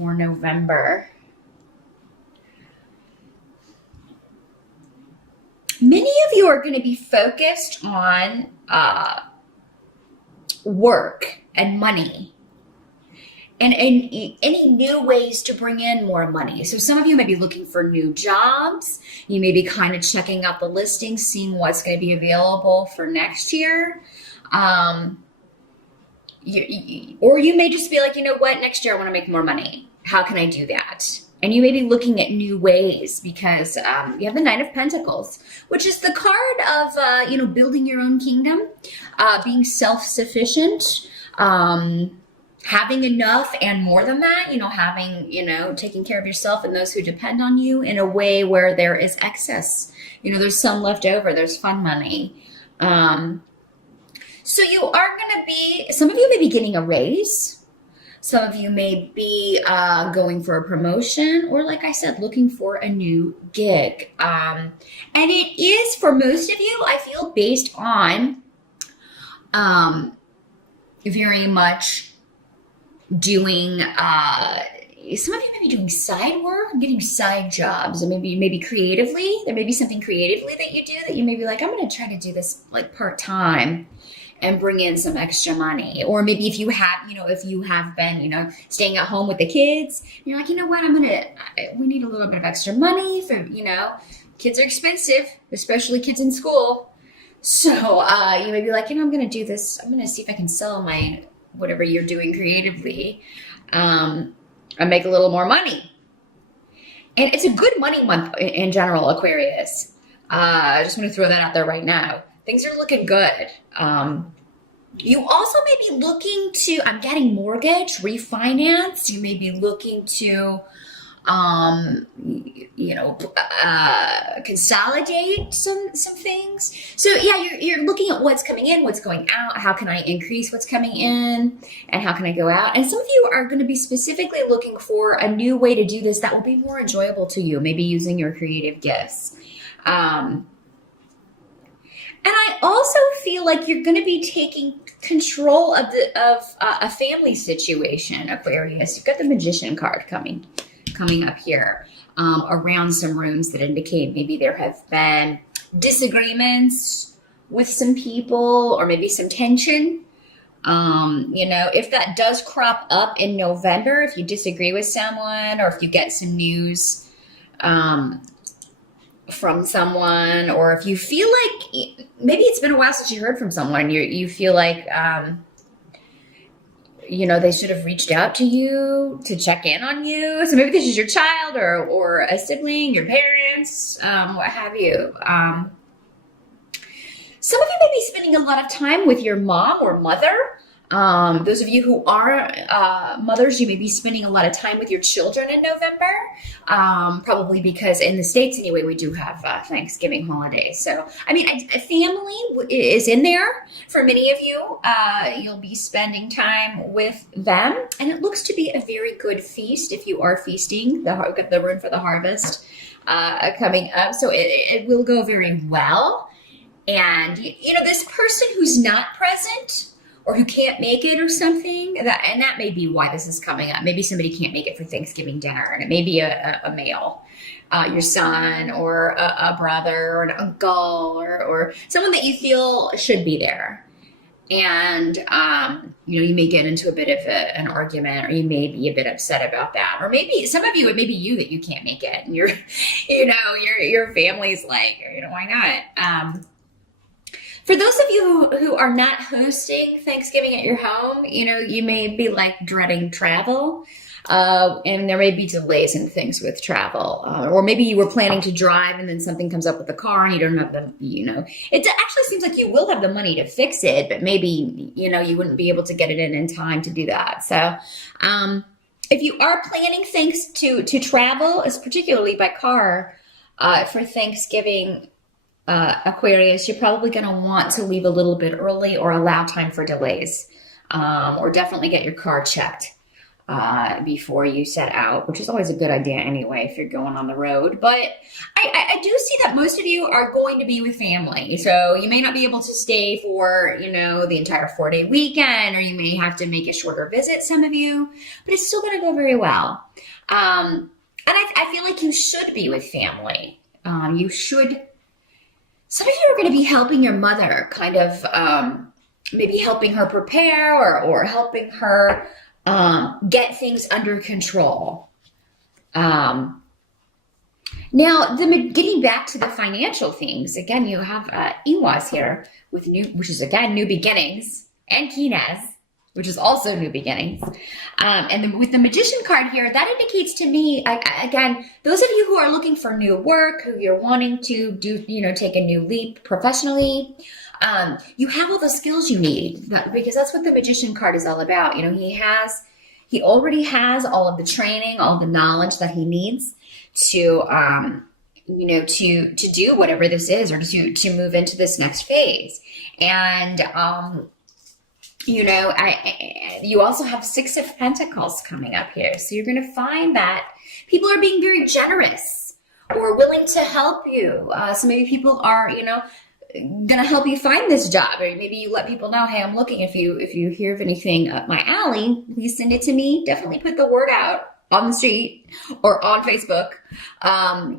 for November. Many of you are going to be focused on work and money and any new ways to bring in more money. So some of you may be looking for new jobs. You may be kind of checking out the listings, seeing what's going to be available for next year. Or you may just be like, you know what, next year I want to make more money. How can I do that? And you may be looking at new ways because you have the Knight of Pentacles, which is the card of, building your own kingdom, being self-sufficient, having enough and more than that, taking care of yourself and those who depend on you in a way where there is excess. There's some left over, there's fun money. So you are going to be, some of you may be getting a raise. Some of you may be going for a promotion or, like I said, looking for a new gig. And it is, for most of you, I feel, based on very much doing, some of you may be doing side work, getting side jobs, or maybe creatively. There may be something creatively that you do that you may be like, I'm going to try to do this like part-time and bring in some extra money. Or maybe if you have been, staying at home with the kids, you're like, you know what, we need a little bit of extra money for, kids are expensive, especially kids in school. So you may be like, I'm going to do this. I'm going to see if I can sell my, whatever you're doing creatively, and make a little more money. And it's a good money month in general, Aquarius. I just want to throw that out there right now. Things are looking good. You also may be looking to, I'm getting mortgage, refinance. You may be looking to, consolidate some things. So yeah, you're looking at what's coming in, what's going out. How can I increase what's coming in and how can I go out? And some of you are going to be specifically looking for a new way to do this that will be more enjoyable to you, maybe using your creative gifts. And I also feel like you're going to be taking control of a family situation, Aquarius. You've got the Magician card coming up here, around some runes that indicate maybe there have been disagreements with some people or maybe some tension. If that does crop up in November, if you disagree with someone or if you get some news from someone, or if you feel like maybe it's been a while since you heard from someone, you feel like they should have reached out to you to check in on you. So maybe this is your child or a sibling, your parents, what have you. Some of you may be spending a lot of time with your mom or mother. Those of you who are mothers, you may be spending a lot of time with your children in November, probably because in the States anyway, we do have Thanksgiving holiday. So, a family is in there for many of you. You'll be spending time with them, and it looks to be a very good feast if you are feasting, the rune for the harvest coming up. So it will go very well. And, this person who's not present or who can't make it or something, that may be why this is coming up. Maybe somebody can't make it for Thanksgiving dinner, and it may be a male, your son or a brother or an uncle or someone that you feel should be there. And, you may get into a bit of an argument, or you may be a bit upset about that. Or maybe some of you, it may be you that you can't make it. And your family's like, why not? For those of you who are not hosting Thanksgiving at your home, you may be like dreading travel, and there may be delays in things with travel, or maybe you were planning to drive and then something comes up with the car and you don't have the, it actually seems like you will have the money to fix it, but maybe, you wouldn't be able to get it in time to do that. So, if you are planning things to travel, as particularly by car, for Thanksgiving, Aquarius, you're probably going to want to leave a little bit early or allow time for delays, or definitely get your car checked before you set out, which is always a good idea anyway if you're going on the road. But I do see that most of you are going to be with family, so you may not be able to stay for the entire 4-day weekend, or you may have to make a shorter visit, some of you, but it's still going to go very well. And I feel like you should be with family. You should. Some of you are going to be helping your mother, kind of maybe helping her prepare or helping her get things under control. Now, getting back to the financial things, again, you have Iwas here with which is again new beginnings, and Kinez, which is also new beginnings. And then with the Magician card here, that indicates to me, again, those of you who are looking for new work, who you're wanting to do, take a new leap professionally, you have all the skills you need, because that's what the Magician card is all about. He already has all of the training, all the knowledge that he needs to do whatever this is, or to move into this next phase. And you also have Six of Pentacles coming up here. So you're going to find that people are being very generous or willing to help you. So maybe people are, going to help you find this job, or maybe you let people know, hey, I'm looking. If you hear of anything up my alley, please send it to me. Definitely put the word out on the street or on Facebook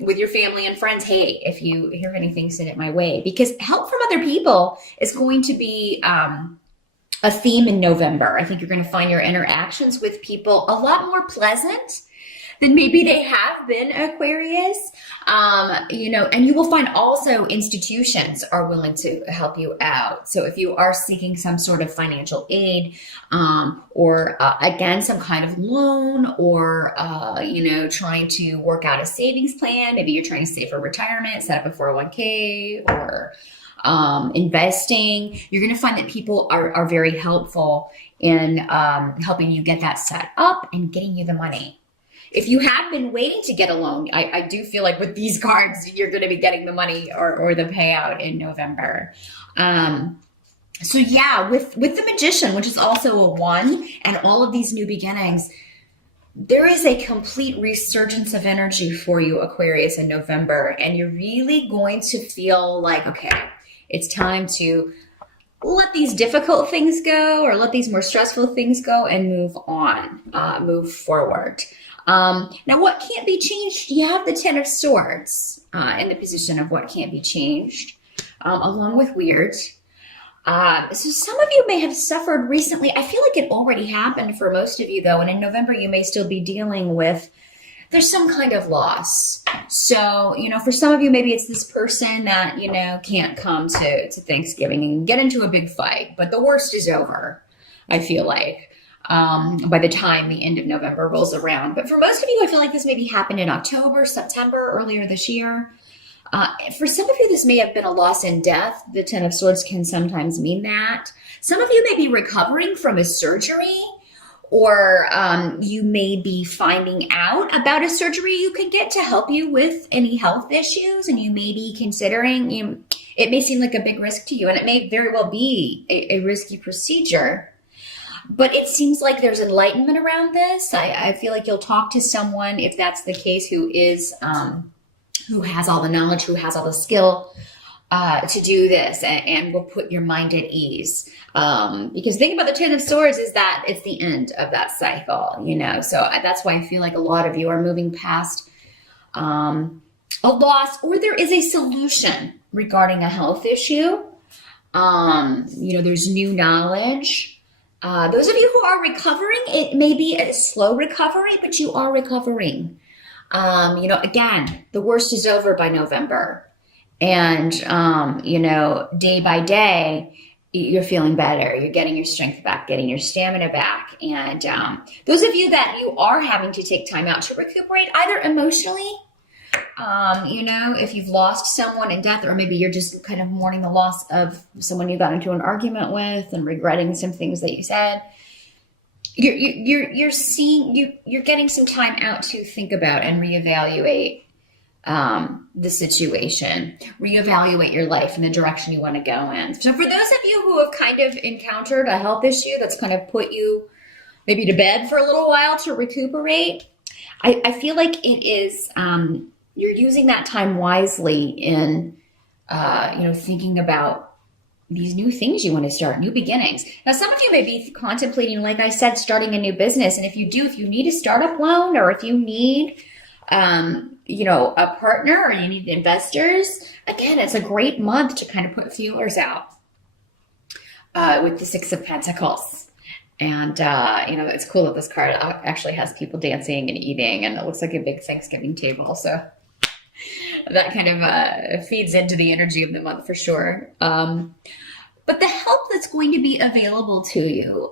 with your family and friends. Hey, if you hear of anything, send it my way, because help from other people is going to be a theme in November. I think you're going to find your interactions with people a lot more pleasant than maybe they have been, Aquarius. And you will find also institutions are willing to help you out. So if you are seeking some sort of financial aid, or again, some kind of loan, or, trying to work out a savings plan, maybe you're trying to save for retirement, set up a 401k, or investing, you're going to find that people are very helpful in helping you get that set up and getting you the money. If you have been waiting to get a loan, I do feel like with these cards, you're going to be getting the money or the payout in November. So yeah, with the Magician, which is also a 1, and all of these new beginnings, there is a complete resurgence of energy for you, Aquarius, in November. And you're really going to feel like, okay, it's time to let these difficult things go, or let these more stressful things go, and move on, move forward. Now, what can't be changed? You have the 10 of Swords in the position of what can't be changed, along with Weird. So some of you may have suffered recently. I feel like it already happened for most of you, though. And in November, you may still be dealing with, there's some kind of loss. So, for some of you, maybe it's this person that, can't come to Thanksgiving and get into a big fight. But the worst is over, I feel like. By the time the end of November rolls around. But for most of you, I feel like this maybe happened in October, September, earlier this year. For some of you, this may have been a loss in death. The 10 of Swords can sometimes mean that. Some of you may be recovering from a surgery, or you may be finding out about a surgery you could get to help you with any health issues, and you may be considering, it may seem like a big risk to you, and it may very well be a risky procedure. But it seems like there's enlightenment around this. I feel like you'll talk to someone, if that's the case, who has all the knowledge, who has all the skill to do this, and will put your mind at ease. Because the thing about the 10 of Swords is that it's the end of that cycle, So that's why I feel like a lot of you are moving past a loss, or there is a solution regarding a health issue. There's new knowledge. Those of you who are recovering, it may be a slow recovery, but you are recovering. Again, the worst is over by November. And, day by day, you're feeling better. You're getting your strength back, getting your stamina back. And those of you that you are having to take time out to recuperate, either emotionally, if you've lost someone in death, or maybe you're just kind of mourning the loss of someone you got into an argument with and regretting some things that you said, you're getting some time out to think about and reevaluate the situation, reevaluate your life and the direction you want to go in. So for those of you who have kind of encountered a health issue that's kind of put you maybe to bed for a little while to recuperate, I feel like it is, you're using that time wisely in, thinking about these new things you want to start, new beginnings. Now, some of you may be contemplating, like I said, starting a new business. And if you do, if you need a startup loan, or if you need, a partner, or you need investors, again, it's a great month to kind of put feelers out with the Six of Pentacles. And, it's cool that this card actually has people dancing and eating, and it looks like a big Thanksgiving table. So that kind of feeds into the energy of the month for sure. But the help that's going to be available to you,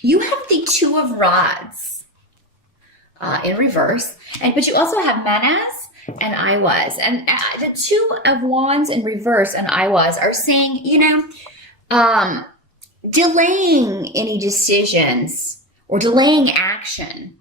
you have the Two of Rods in reverse, but you also have Menace and I Was. And the Two of Wands in reverse and I Was are saying, delaying any decisions or delaying action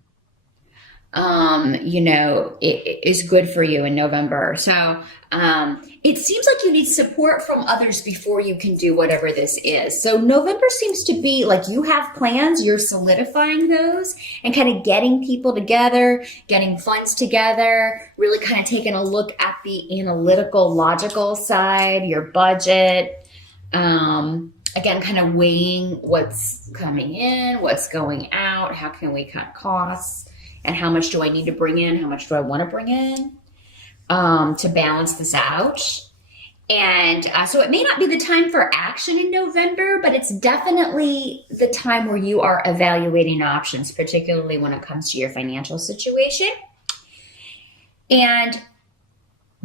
it is good for you in November. So it seems like you need support from others before you can do whatever this is. So November seems to be like you have plans, you're solidifying those and kind of getting people together, getting funds together, really kind of taking a look at the analytical, logical side, your budget. Again, kind of weighing what's coming in, what's going out, how can we cut costs, and how much do I need to bring in? How much do I want to bring in to balance this out? And so it may not be the time for action in November, but it's definitely the time where you are evaluating options, particularly when it comes to your financial situation. And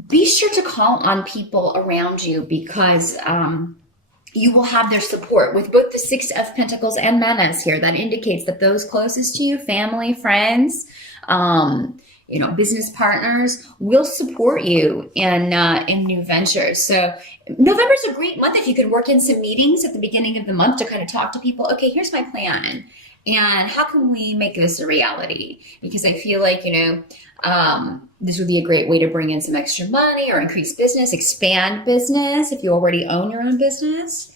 be sure to call on people around you because you will have their support with both the Six of Pentacles and Menace here. That indicates that those closest to you, family, friends, business partners, will support you in new ventures. So November's a great month if you could work in some meetings at the beginning of the month to kind of talk to people. Okay, here's my plan. And how can we make this a reality? Because I feel like, this would be a great way to bring in some extra money or increase business, expand business if you already own your own business.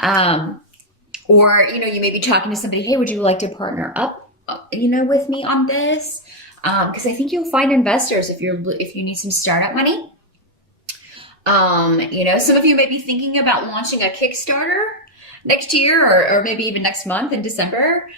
Or, you may be talking to somebody, hey, would you like to partner up, with me on this? Because I think you'll find investors if you need some startup money. Some of you may be thinking about launching a Kickstarter next year or maybe even next month in December.